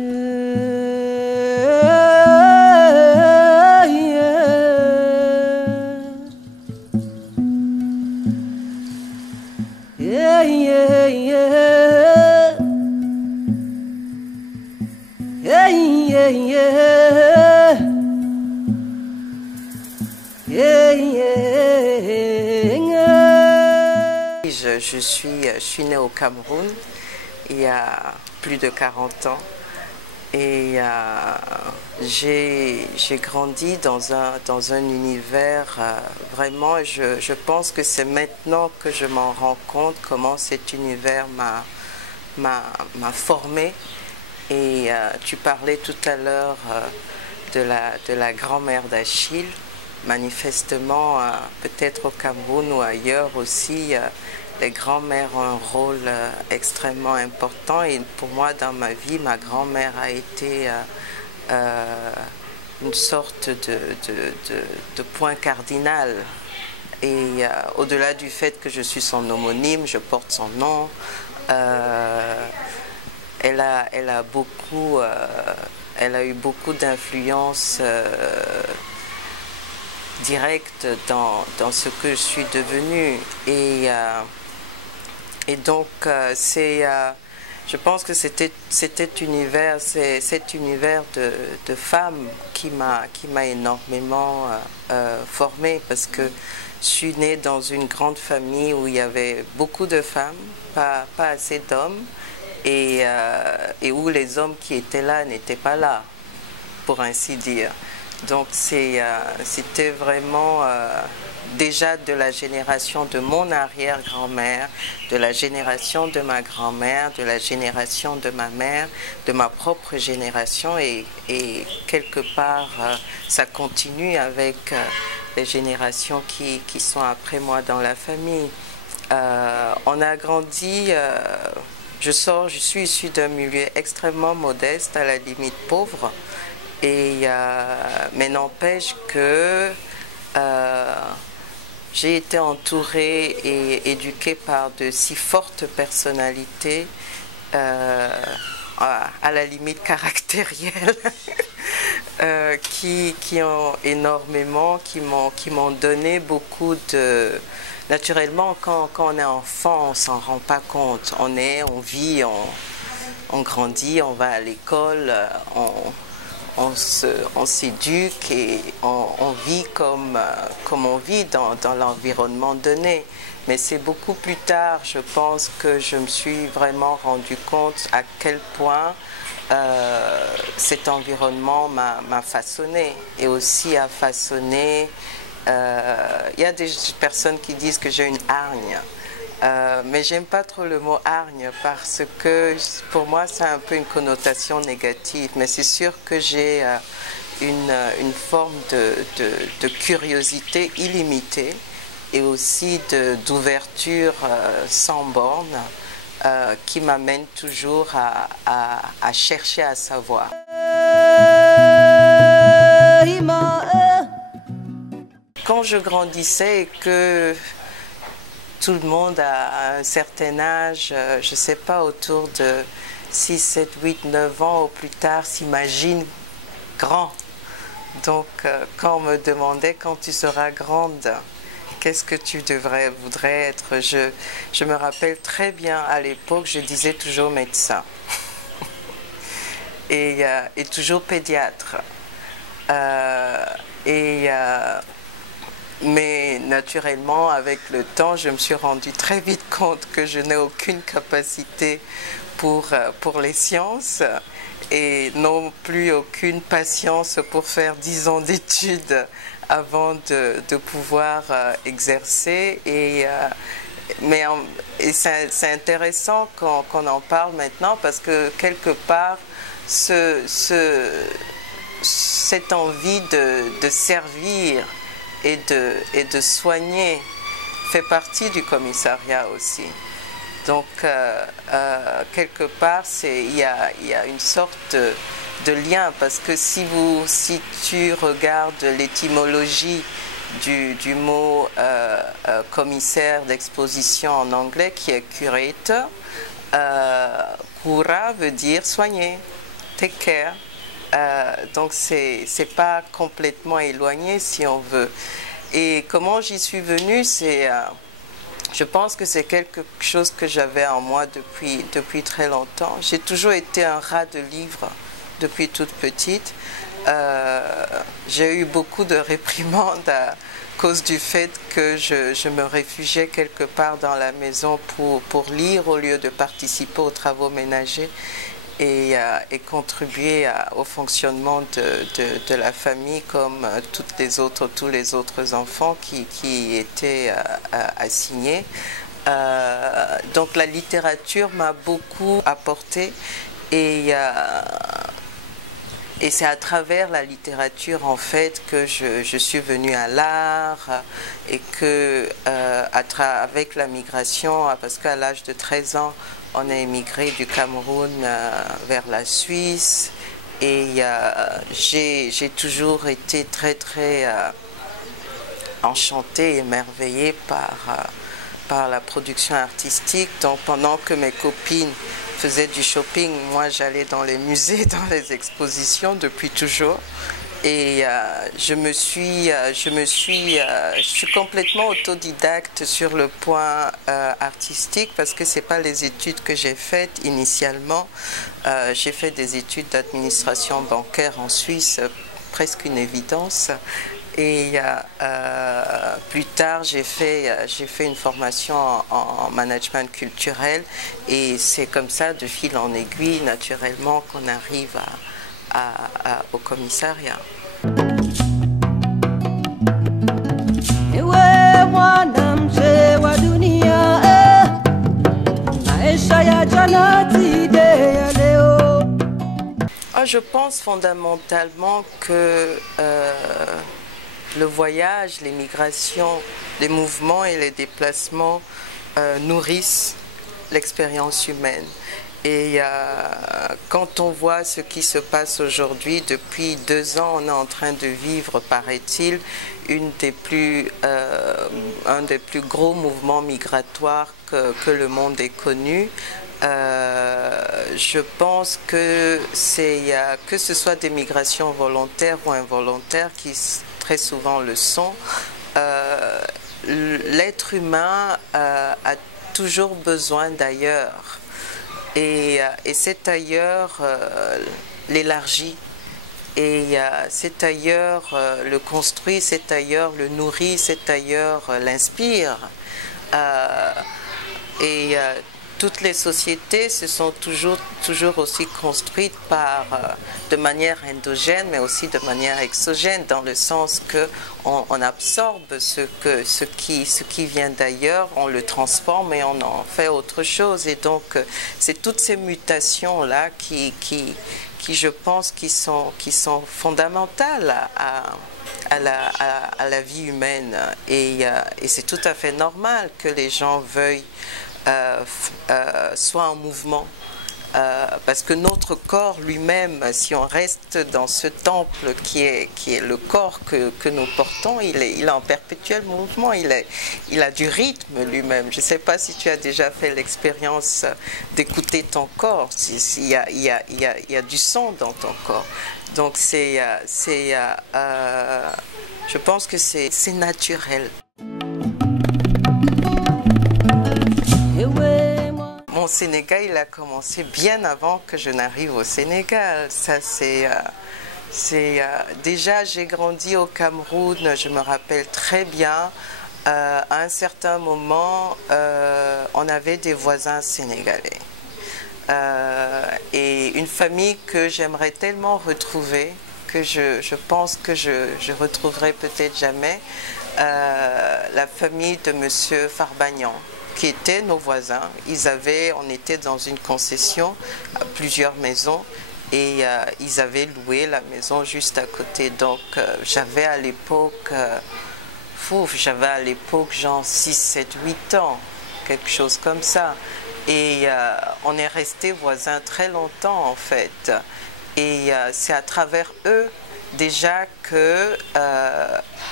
Je suis née au Cameroun il y a plus de 40 ans et j'ai grandi dans un univers vraiment, je pense que c'est maintenant que je m'en rends compte comment cet univers m'a formée. Et tu parlais tout à l'heure de la grand-mère d'Achille. Manifestement, peut-être au Cameroun ou ailleurs aussi, les grands-mères ont un rôle extrêmement important. Et pour moi, dans ma vie, ma grand-mère a été une sorte de point cardinal. Et au-delà du fait que je suis son homonyme, je porte son nom, elle a eu beaucoup d'influence directe dans ce que je suis devenue. Et donc, je pense que c'est cet univers de femmes qui m'a énormément formée, parce que je suis née dans une grande famille où il y avait beaucoup de femmes, pas assez d'hommes, et où les hommes qui étaient là n'étaient pas là, pour ainsi dire. Donc c'était vraiment déjà de la génération de mon arrière-grand-mère, de la génération de ma grand-mère, de la génération de ma mère, de ma propre génération, et quelque part ça continue avec les générations qui sont après moi dans la famille. On a grandi, je suis issue d'un milieu extrêmement modeste, à la limite pauvre. Mais n'empêche que j'ai été entourée et éduquée par de si fortes personnalités, à la limite caractérielle, qui ont énormément, qui m'ont donné beaucoup de... Naturellement, quand on est enfant, on ne s'en rend pas compte. On vit, on grandit, on va à l'école, on s'éduque et on vit comme on vit dans l'environnement donné. Mais c'est beaucoup plus tard, je pense, que je me suis vraiment rendu compte à quel point cet environnement m'a façonné, et aussi a façonné... Il y a des personnes qui disent que j'ai une hargne. Mais j'aime pas trop le mot hargne, parce que pour moi ça a un peu une connotation négative, mais c'est sûr que j'ai une forme de curiosité illimitée, et aussi d'ouverture sans borne, qui m'amène toujours à chercher à savoir. Quand je grandissais et que tout le monde à un certain âge, je ne sais pas, autour de 6, 7, 8, 9 ans au plus tard, s'imagine grand. Donc quand on me demandait, quand tu seras grande, qu'est-ce que tu voudrais être, je me rappelle très bien, à l'époque, je disais toujours médecin et toujours pédiatre. Mais naturellement, avec le temps, je me suis rendu très vite compte que je n'ai aucune capacité pour les sciences, et non plus aucune patience pour faire 10 ans d'études avant de pouvoir exercer. Mais c'est intéressant qu'on en parle maintenant, parce que quelque part, cette envie de servir et de soigner fait partie du commissariat aussi. Donc quelque part il y a une sorte de lien, parce que si tu regardes l'étymologie du mot commissaire d'exposition en anglais, qui est curator, cura veut dire soigner. take care. Donc c'est pas complètement éloigné si on veut. Et comment j'y suis venue, je pense que c'est quelque chose que j'avais en moi depuis très longtemps. J'ai toujours été un rat de livres depuis toute petite. J'ai eu beaucoup de réprimandes à cause du fait que je me réfugiais quelque part dans la maison pour lire au lieu de participer aux travaux ménagers et contribuer au fonctionnement de la famille comme tous les autres enfants qui étaient assignés. Donc la littérature m'a beaucoup apporté et c'est à travers la littérature en fait que je suis venue à l'art et que avec la migration, parce qu'à l'âge de 13 ans, on a émigré du Cameroun vers la Suisse et j'ai toujours été très enchantée, émerveillée par la production artistique. Donc pendant que mes copines faisaient du shopping, moi j'allais dans les musées, dans les expositions depuis toujours. Et je suis complètement autodidacte sur le point artistique parce que ce n'est pas les études que j'ai faites initialement. J'ai fait des études d'administration bancaire en Suisse, presque une évidence. Et plus tard, j'ai fait une formation en management culturel et c'est comme ça, de fil en aiguille, naturellement, qu'on arrive au commissariat. Je pense fondamentalement que le voyage, les migrations, les mouvements et les déplacements nourrissent l'expérience humaine. Et quand on voit ce qui se passe aujourd'hui, depuis 2 ans, on est en train de vivre, paraît-il, un des plus gros mouvements migratoires que le monde ait connu. Je pense que ce soit des migrations volontaires ou involontaires, qui très souvent le sont, l'être humain a toujours besoin d'ailleurs. Et cet ailleurs l'élargit, et cet ailleurs le construit, cet ailleurs le nourrit, cet ailleurs l'inspire. Toutes les sociétés se sont toujours aussi construites de manière endogène, mais aussi de manière exogène, dans le sens qu'on absorbe ce qui vient d'ailleurs, on le transforme et on en fait autre chose. Et donc, c'est toutes ces mutations-là qui, je pense, qui sont fondamentales à la vie humaine. Et c'est tout à fait normal que les gens veuillent soit en mouvement, parce que notre corps lui-même, si on reste dans ce temple qui est le corps que nous portons, il est en perpétuel mouvement, il a du rythme lui-même. Je ne sais pas si tu as déjà fait l'expérience d'écouter ton corps, il y a du son dans ton corps. Donc je pense que c'est naturel. Mon Sénégal, il a commencé bien avant que je n'arrive au Sénégal. Ça, déjà, j'ai grandi au Cameroun, je me rappelle très bien. À un certain moment, on avait des voisins sénégalais. Et une famille que j'aimerais tellement retrouver, que je pense que je retrouverai peut-être jamais, la famille de Monsieur Farbagnan, qui étaient nos voisins. On était dans une concession, plusieurs maisons, et ils avaient loué la maison juste à côté. Donc j'avais à l'époque genre 6, 7, 8 ans, quelque chose comme ça. Et on est restés voisins très longtemps en fait. Et c'est à travers eux déjà que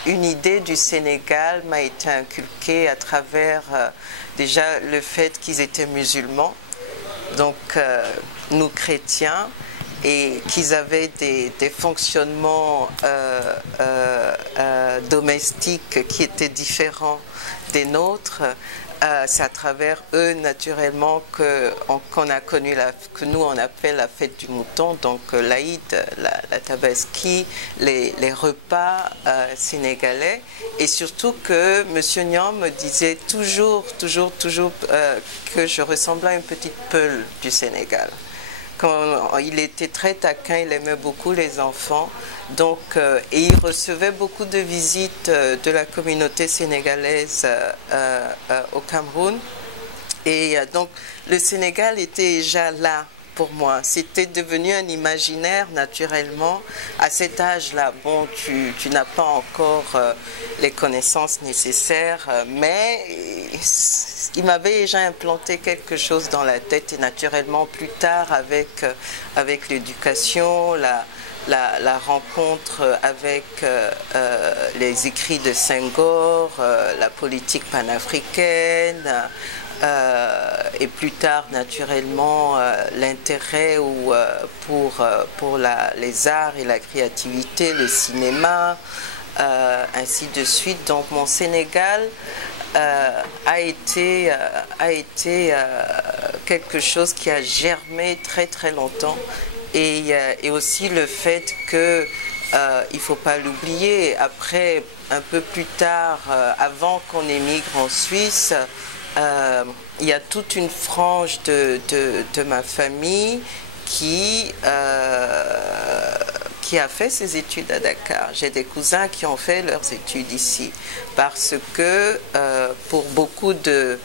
une idée du Sénégal m'a été inculquée à travers déjà le fait qu'ils étaient musulmans, donc nous chrétiens, et qu'ils avaient des fonctionnements domestiques qui étaient différents des nôtres. C'est à travers eux naturellement qu'on a connu que nous on appelle la fête du mouton, donc l'Aïd, la Tabaski, les repas sénégalais, et surtout que M. Niang me disait toujours que je ressemblais à une petite Peul du Sénégal. Quand il était très taquin, il aimait beaucoup les enfants, donc, et il recevait beaucoup de visites de la communauté sénégalaise au Cameroun. Et donc le Sénégal était déjà là pour moi. C'était devenu un imaginaire naturellement. À cet âge-là, bon, tu n'as pas encore les connaissances nécessaires, mais il m'avait déjà implanté quelque chose dans la tête, et naturellement plus tard avec l'éducation, la rencontre avec les écrits de Senghor, la politique panafricaine, et plus tard naturellement l'intérêt pour les arts et la créativité, le cinéma, ainsi de suite. Donc mon Sénégal a été quelque chose qui a germé très très longtemps, et aussi le fait que il ne faut pas l'oublier, après, un peu plus tard, avant qu'on émigre en Suisse, il y a toute une frange de ma famille qui a fait ses études à Dakar. J'ai des cousins qui ont fait leurs études ici, parce que pour beaucoup de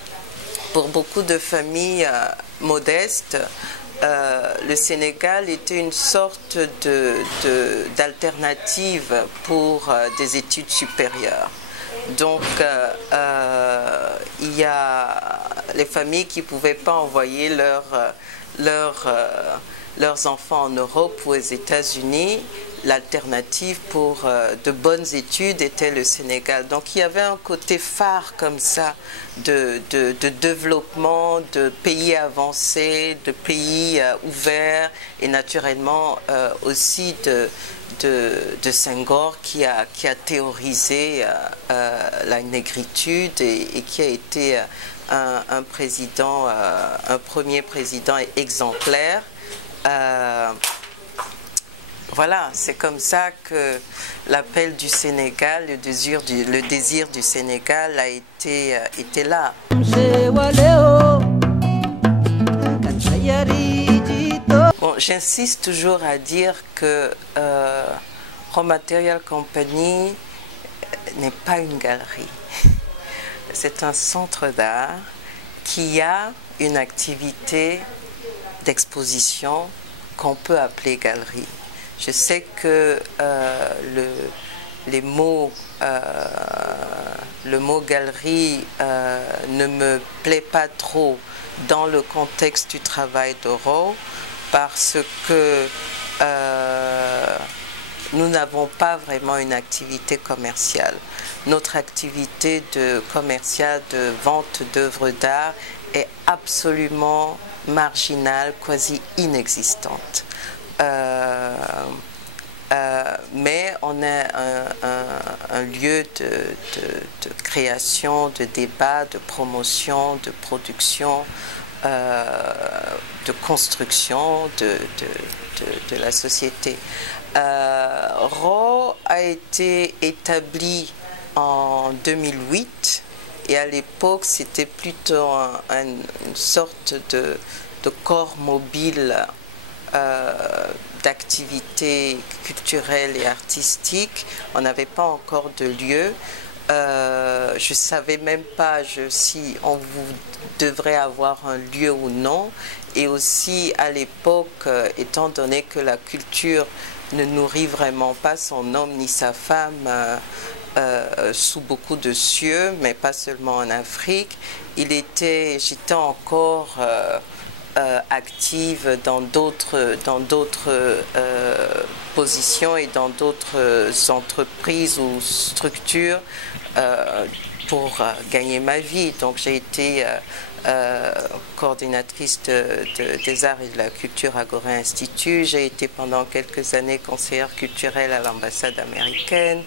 familles modestes, le Sénégal était une sorte d'alternative pour des études supérieures. Donc, il y a les familles qui ne pouvaient pas envoyer leurs enfants en Europe ou aux États-Unis. L'alternative pour de bonnes études était le Sénégal. Donc, il y avait un côté phare comme ça de développement, de pays avancés, de pays ouverts, et naturellement aussi de Senghor qui a théorisé la négritude, et qui a été un premier président exemplaire. Voilà, c'est comme ça que l'appel du Sénégal, le désir du Sénégal a été là. Bon, j'insiste toujours à dire que Raw Material Company n'est pas une galerie. C'est un centre d'art qui a une activité d'exposition qu'on peut appeler galerie. Je sais que le mot galerie ne me plaît pas trop dans le contexte du travail de Raw, parce que nous n'avons pas vraiment une activité commerciale. Notre activité commerciale de vente d'œuvres d'art est absolument marginale, quasi inexistante. Mais on est un lieu de création, de débat, de promotion, de production, de construction de la société. Raw a été établi en 2008, et à l'époque c'était plutôt une sorte de corps mobile d'activités culturelles et artistiques. On n'avait pas encore de lieu. Je ne savais même pas si on devrait avoir un lieu ou non. Et aussi à l'époque, étant donné que la culture ne nourrit vraiment pas son homme ni sa femme sous beaucoup de cieux, mais pas seulement en Afrique, j'étais encore active dans d'autres positions et dans d'autres entreprises ou structures pour gagner ma vie. Donc j'ai été coordinatrice des arts et de la culture à Gorée Institut. J'ai été pendant quelques années conseillère culturelle à l'ambassade américaine,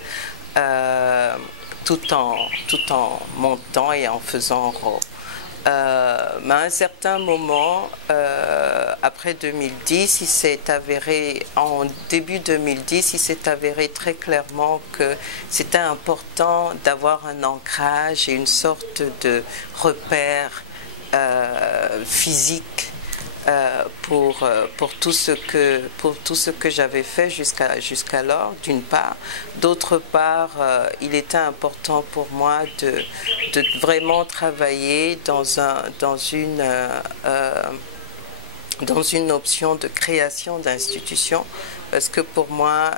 tout en montant et en faisant RAW. Mais à un certain moment, après 2010, il s'est avéré, en début 2010, il s'est avéré très clairement que c'était important d'avoir un ancrage et une sorte de repère physique pour tout ce que j'avais fait jusqu'alors, d'une part. D'autre part, il était important pour moi de vraiment travailler dans une option de création d'institutions, parce que pour moi,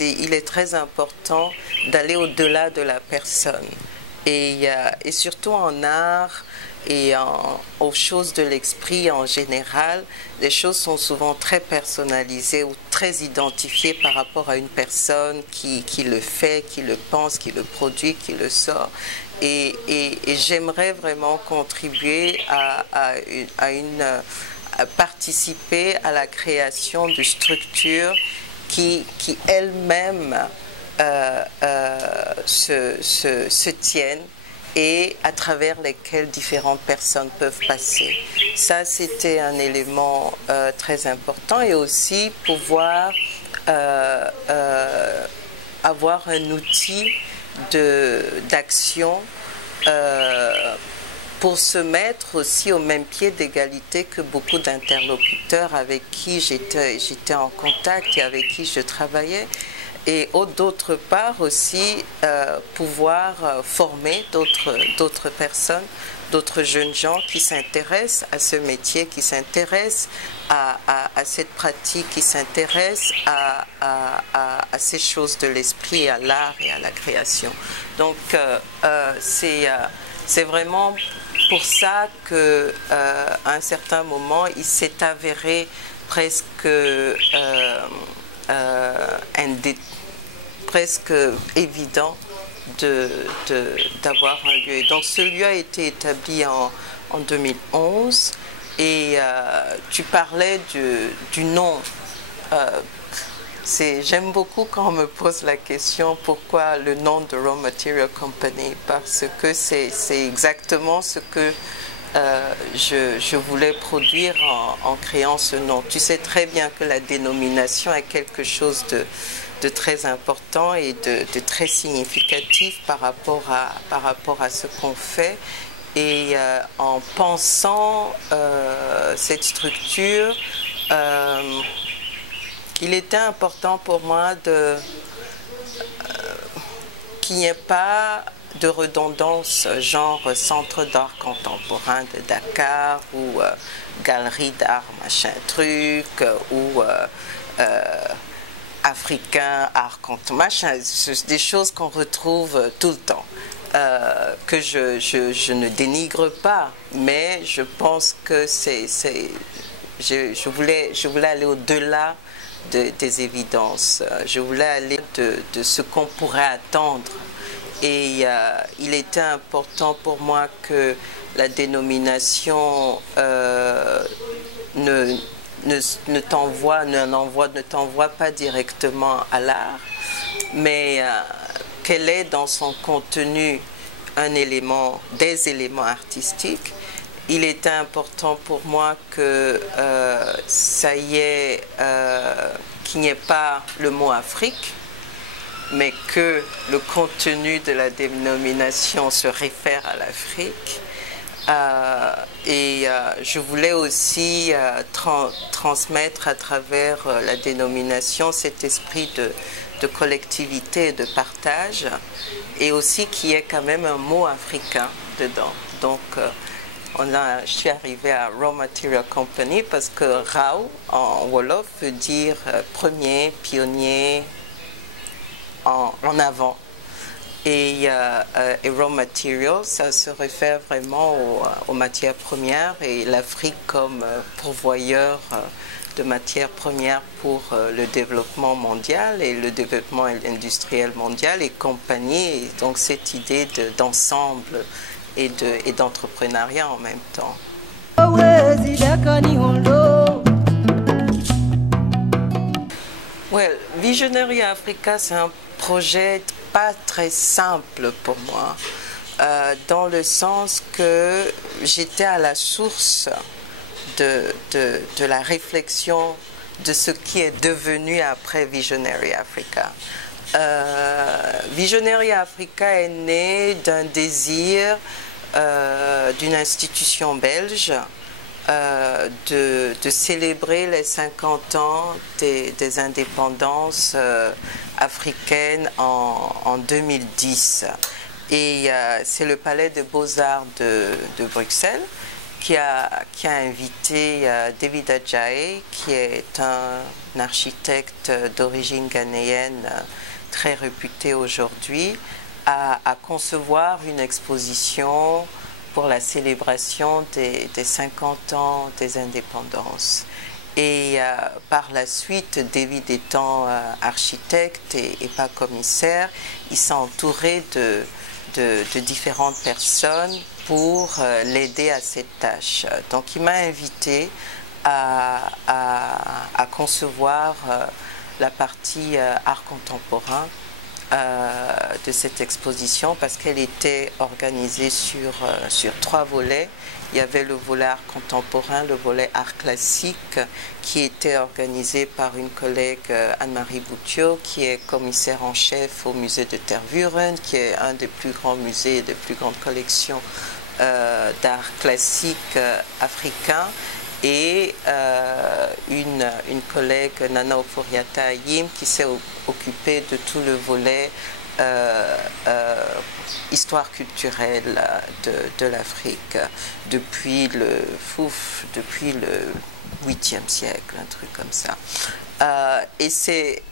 il est très important d'aller au-delà de la personne. Et surtout en art et aux choses de l'esprit en général, les choses sont souvent très personnalisées ou très identifiées par rapport à une personne qui le fait, qui le pense, qui le produit, qui le sort. Et j'aimerais vraiment contribuer à participer à la création de structures qui elles-mêmes se tiennent et à travers lesquels différentes personnes peuvent passer. Ça, c'était un élément très important, et aussi pouvoir avoir un outil d'action pour se mettre aussi au même pied d'égalité que beaucoup d'interlocuteurs avec qui j'étais en contact et avec qui je travaillais. Et d'autre part aussi pouvoir former d'autres personnes, d'autres jeunes gens qui s'intéressent à ce métier, qui s'intéressent à cette pratique, qui s'intéressent à ces choses de l'esprit, à l'art et à la création. Donc c'est vraiment pour ça qu'à un certain moment, il s'est avéré presque presque évident d'avoir un lieu. Et donc ce lieu a été établi en 2011, et tu parlais du nom. J'aime beaucoup quand on me pose la question pourquoi le nom de Raw Material Company, parce que c'est exactement ce que je voulais produire en créant ce nom. Tu sais très bien que la dénomination est quelque chose de très important et de très significatif par rapport à ce qu'on fait. Et en pensant cette structure, il était important pour moi qu'il n'y ait pas de redondance, genre centre d'art contemporain de Dakar ou galerie d'art machin truc ou africain art machin, des choses qu'on retrouve tout le temps, que je ne dénigre pas, mais je pense que je voulais aller au-delà des évidences. Je voulais aller de ce qu'on pourrait attendre. Et il était important pour moi que la dénomination ne t'envoie pas directement à l'art, mais qu'elle ait dans son contenu des éléments artistiques. Il était important pour moi que ça y est, qu'il n'y ait pas le mot Afrique, mais que le contenu de la dénomination se réfère à l'Afrique. Et je voulais aussi transmettre à travers la dénomination cet esprit de collectivité et de partage, et aussi qu'il y ait quand même un mot africain dedans. Donc je suis arrivée à Raw Material Company parce que Rao en Wolof veut dire premier, pionnier, en avant. Et Raw Material, ça se réfère vraiment aux matières premières, et l'Afrique comme pourvoyeur de matières premières pour le développement mondial et le développement industriel mondial et compagnie. Et donc cette idée d'ensemble et d'entrepreneuriat en même temps. Well, Visionary Africa, c'est un projet pas très simple pour moi, dans le sens que j'étais à la source de la réflexion de ce qui est devenu après Visionary Africa. Visionary Africa est né d'un désir d'une institution belge de célébrer les 50 ans des indépendances africaines en 2010. Et c'est le Palais des Beaux-Arts de Bruxelles qui a invité David Adjaye, qui est un architecte d'origine ghanéenne très réputé aujourd'hui, à concevoir une exposition pour la célébration des 50 ans des indépendances. Et par la suite, David étant architecte et pas commissaire, il s'est entouré de différentes personnes pour l'aider à cette tâche. Donc il m'a invité à concevoir la partie art contemporain de cette exposition, parce qu'elle était organisée sur 3 volets. Il y avait le volet art contemporain, le volet art classique, qui était organisé par une collègue, Anne-Marie Boutiot, qui est commissaire en chef au musée de Tervuren, qui est un des plus grands musées et des plus grandes collections d'art classique africain, et une collègue, Nana Oforiata Ayim, qui s'est occupée de tout le volet histoire culturelle de l'Afrique depuis le 8e siècle, un truc comme ça. Et c'est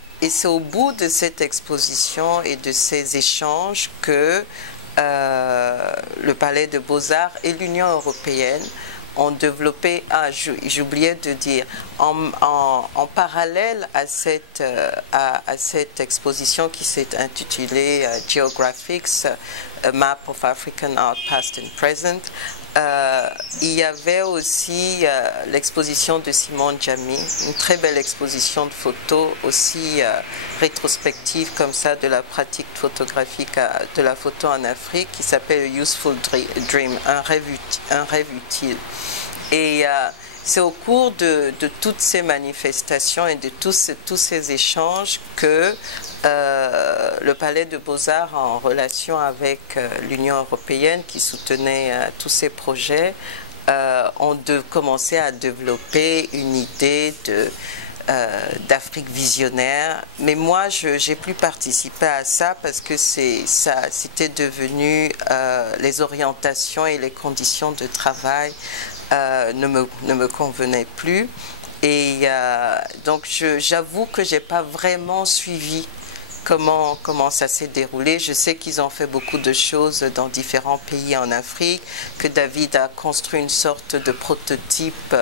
au bout de cette exposition et de ces échanges que le Palais de Beaux-Arts et l'Union européenne ont développé, j'oubliais de dire, en parallèle à cette exposition qui s'est intitulée Geographics, A Map of African Art Past and Present, il y avait aussi l'exposition de Simone Djamil, une très belle exposition de photos, aussi rétrospective comme ça, de la pratique photographique de la photo en Afrique, qui s'appelle Useful Dream, un rêve utile. Et c'est au cours de toutes ces manifestations et de tous ces échanges que le Palais de Beaux-Arts, en relation avec l'Union européenne qui soutenait tous ces projets, ont commencé à développer une idée d'Afrique visionnaire. Mais moi, j'ai plus participé à ça parce que c'était devenu les orientations et les conditions de travail ne me convenaient plus. Et donc, j'avoue que j'ai pas vraiment suivi comment ça s'est déroulé. Je sais qu'ils ont fait beaucoup de choses dans différents pays en Afrique, que David a construit une sorte de prototype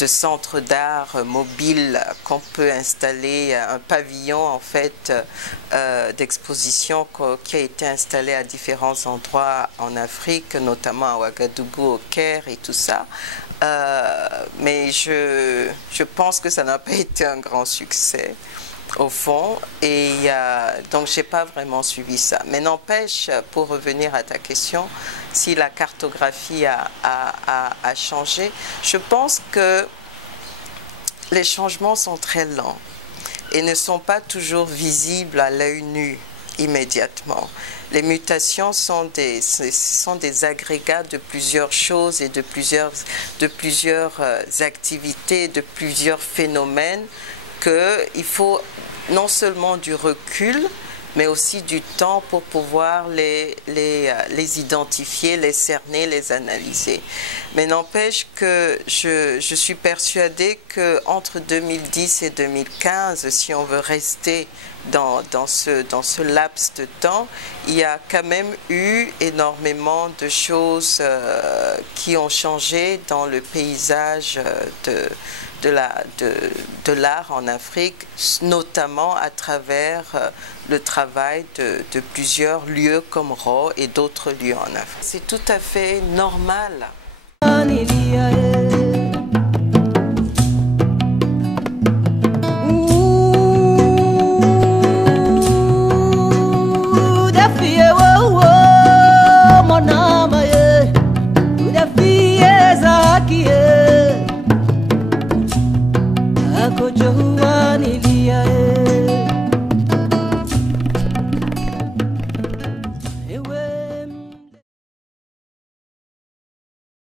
de centre d'art mobile qu'on peut installer, un pavillon en fait d'exposition qui a été installé à différents endroits en Afrique, notamment à Ouagadougou, au Caire et tout ça. Mais je pense que ça n'a pas été un grand succès au fond, et donc j'ai pas vraiment suivi ça. Mais n'empêche, pour revenir à ta question, si la cartographie a changé, je pense que les changements sont très lents et ne sont pas toujours visibles à l'œil nu immédiatement. Les mutations sont des agrégats de plusieurs choses et de plusieurs activités, de plusieurs phénomènes, qu'il faut non seulement du recul, mais aussi du temps pour pouvoir les identifier, les cerner, les analyser. Mais n'empêche que je suis persuadée qu'entre 2010 et 2015, si on veut rester dans ce laps de temps, il y a quand même eu énormément de choses qui ont changé dans le paysage de l'art en Afrique, notamment à travers le travail de plusieurs lieux comme Ro et d'autres lieux en Afrique. C'est tout à fait normal. Yo